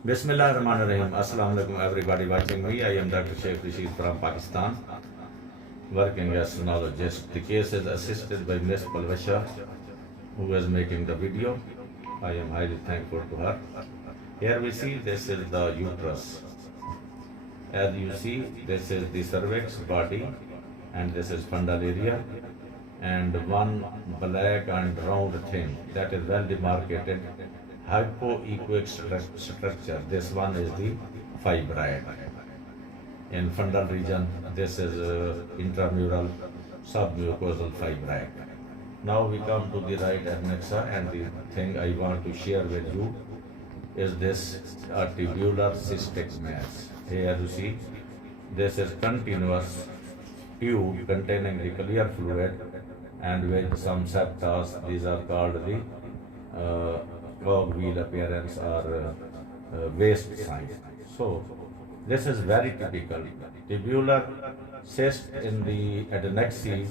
Bismillahirrahmanirrahim. Assalamu alaikum everybody watching me. I am Dr. Sheikh Rasheed from Pakistan, working as sonologist. The case is assisted by Miss Palvasha, who is making the video. I am highly thankful to her. Here we see this is the uterus. As you see, this is the cervix body, and this is fundal area, and one black and round thing that is well demarcated hypoechoic structure. This one is the fibroid. In fundal region, this is intramural submucosal fibroid. Now we come to the right adnexa, and the thing I want to share with you is this tubular cystic mass. Here you see, this is continuous tube containing the clear fluid and with some septas. These are called the cogwheel appearance or waist sign. So this is very typical. Tubular cysts in the adnexi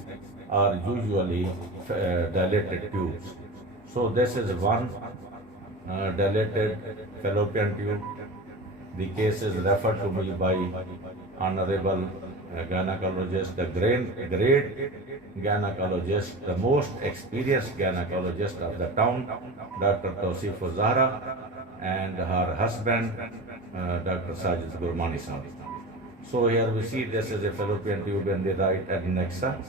are usually dilated tubes. So this is one dilated fallopian tube. The case is referred to me by Honorable gynecologist, the great gynecologist, the most experienced gynecologist of the town, Dr. Tawsif Zahra, and her husband, Dr. Sajid Gurmani Sahib. So here we see this is a fallopian tube in the right adnexa,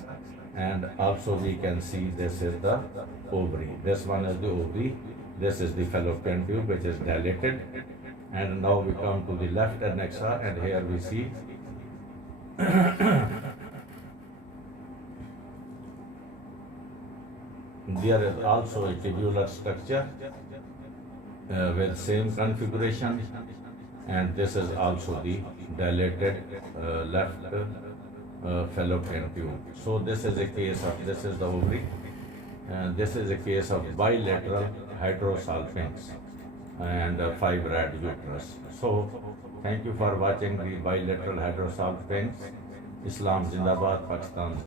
and also we can see this is the ovary. This one is the ovary. This is the fallopian tube which is dilated. And now we come to the left adnexa, and here we see there is also a tubular structure with same configuration, and this is also the dilated left fallopian tube. So this is a case of, this is the ovary, and this is a case of bilateral hydrosalpinx and fibroid uterus. So thank you for watching the bilateral hydrosalpinx. Islam Zindabad, Pakistan.